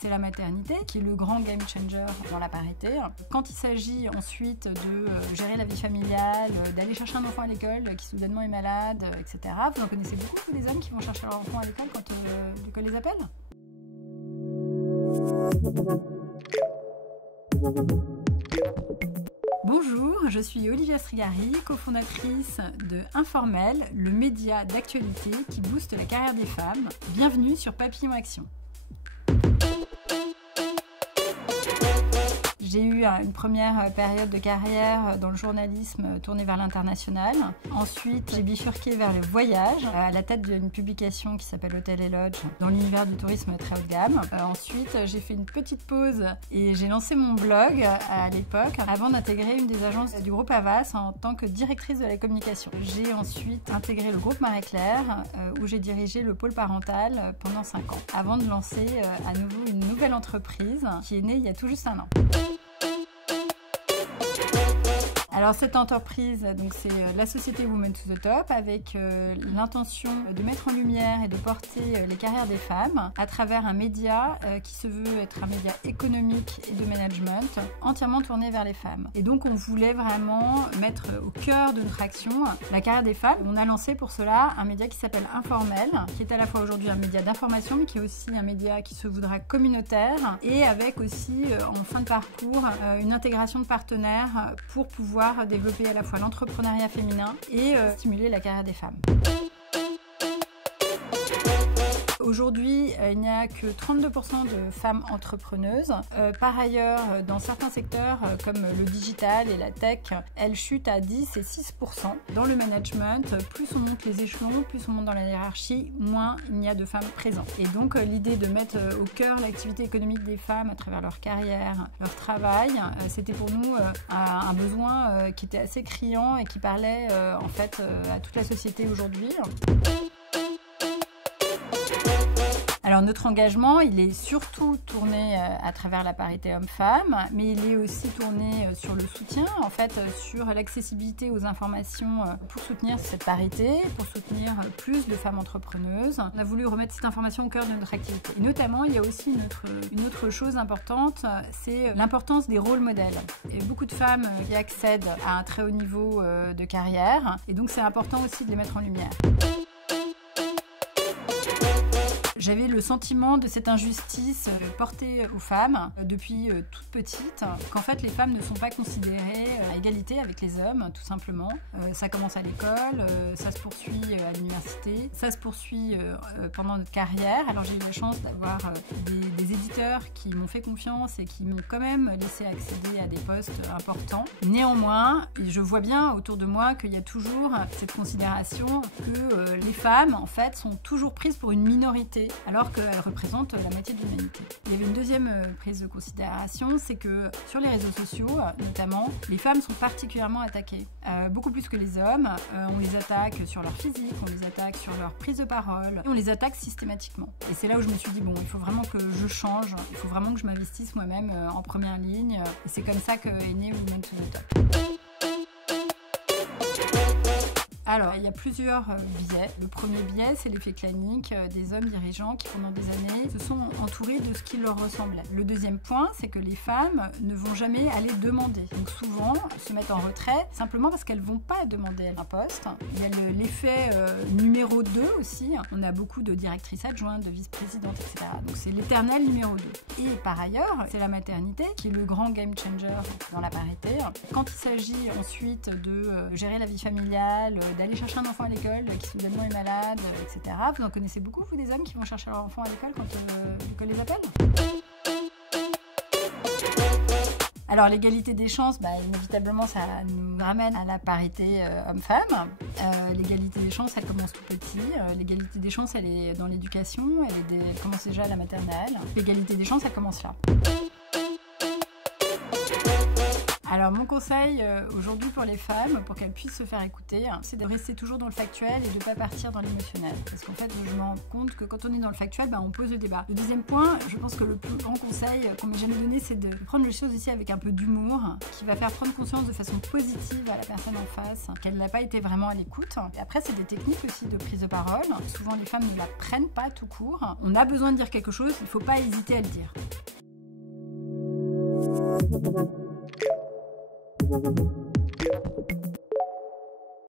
c'est la maternité, qui est le grand game changer dans la parité. Quand il s'agit ensuite de gérer la vie familiale, d'aller chercher un enfant à l'école qui soudainement est malade, etc. Vous en connaissez beaucoup, vous, des hommes qui vont chercher leur enfant à l'école quand l'école les appelle ? Bonjour, je suis Olivia Strigari, cofondatrice de Informel, le média d'actualité qui booste la carrière des femmes. Bienvenue sur Papillon Action. J'ai eu une première période de carrière dans le journalisme tournée vers l'international. Ensuite, j'ai bifurqué vers le voyage, à la tête d'une publication qui s'appelle Hôtel et Lodge, dans l'univers du tourisme très haut de gamme. Ensuite, j'ai fait une petite pause et j'ai lancé mon blog à l'époque, avant d'intégrer une des agences du groupe Havas en tant que directrice de la communication. J'ai ensuite intégré le groupe Marie-Claire, où j'ai dirigé le pôle parental pendant 5 ans, avant de lancer à nouveau une nouvelle entreprise qui est née il y a tout juste un an. Alors cette entreprise, donc c'est la société Women to the Top, avec l'intention de mettre en lumière et de porter les carrières des femmes à travers un média qui se veut être un média économique et de management entièrement tourné vers les femmes. Et donc on voulait vraiment mettre au cœur de notre action la carrière des femmes. On a lancé pour cela un média qui s'appelle Informel, qui est à la fois aujourd'hui un média d'information, mais qui est aussi un média qui se voudra communautaire, et avec aussi en fin de parcours une intégration de partenaires pour pouvoir développer à la fois l'entrepreneuriat féminin et stimuler la carrière des femmes. Aujourd'hui, il n'y a que 32% de femmes entrepreneuses. Par ailleurs, dans certains secteurs comme le digital et la tech, elles chutent à 10 et 6%. Dans le management, plus on monte les échelons, plus on monte dans la hiérarchie, moins il y a de femmes présentes. Et donc l'idée de mettre au cœur l'activité économique des femmes à travers leur carrière, leur travail, c'était pour nous un besoin qui était assez criant et qui parlait en fait à toute la société aujourd'hui. Alors notre engagement, il est surtout tourné à travers la parité homme-femme, mais il est aussi tourné sur le soutien, en fait, sur l'accessibilité aux informations pour soutenir cette parité, pour soutenir plus de femmes entrepreneuses. On a voulu remettre cette information au cœur de notre activité. Et notamment, il y a aussi une autre chose importante, c'est l'importance des rôles modèles. Il y a beaucoup de femmes qui accèdent à un très haut niveau de carrière, et donc c'est important aussi de les mettre en lumière. J'avais le sentiment de cette injustice portée aux femmes depuis toute petite, qu'en fait les femmes ne sont pas considérées à égalité avec les hommes, tout simplement. Ça commence à l'école, ça se poursuit à l'université, ça se poursuit pendant notre carrière. Alors j'ai eu la chance d'avoir des éditeurs qui m'ont fait confiance et qui m'ont quand même laissé accéder à des postes importants. Néanmoins, je vois bien autour de moi qu'il y a toujours cette considération que les femmes, en fait, sont toujours prises pour une minorité, alors qu'elles représentent la moitié de l'humanité. Il y avait une deuxième prise de considération, c'est que sur les réseaux sociaux, notamment, les femmes sont particulièrement attaquées. Beaucoup plus que les hommes. On les attaque sur leur physique, on les attaque sur leur prise de parole, et on les attaque systématiquement. Et c'est là où je me suis dit, bon, il faut vraiment que je change, il faut vraiment que je m'investisse moi-même en première ligne. Et c'est comme ça qu'est né Women to the Top. Alors, il y a plusieurs biais. Le premier biais, c'est l'effet clanique des hommes dirigeants qui, pendant des années, se sont entourés de ce qui leur ressemblait. Le deuxième point, c'est que les femmes ne vont jamais aller demander. Donc souvent, se mettent en retrait simplement parce qu'elles ne vont pas demander un poste. Il y a l'effet numéro 2 aussi. On a beaucoup de directrices adjointes, de vice-présidentes, etc. Donc c'est l'éternel numéro 2. Et par ailleurs, c'est la maternité qui est le grand game changer dans la parité. Quand il s'agit ensuite de gérer la vie familiale, d'aller chercher un enfant à l'école qui soudainement est malade, etc. Vous en connaissez beaucoup, vous, des hommes qui vont chercher leur enfant à l'école quand l'école les appelle ? Alors l'égalité des chances, inévitablement ça nous ramène à la parité homme-femme. L'égalité des chances, elle commence tout petit. L'égalité des chances, elle est dans l'éducation, elle commence déjà à la maternelle. L'égalité des chances, elle commence là. Alors mon conseil aujourd'hui pour les femmes, pour qu'elles puissent se faire écouter, c'est de rester toujours dans le factuel et de ne pas partir dans l'émotionnel. Parce qu'en fait, je me rends compte que quand on est dans le factuel, on pose le débat. Le deuxième point, je pense que le plus grand conseil qu'on m'ait jamais donné, c'est de prendre les choses aussi avec un peu d'humour, qui va faire prendre conscience de façon positive à la personne en face, qu'elle n'a pas été vraiment à l'écoute. Et après, c'est des techniques aussi de prise de parole. Souvent, les femmes ne la prennent pas tout court. On a besoin de dire quelque chose, il ne faut pas hésiter à le dire. Thank you.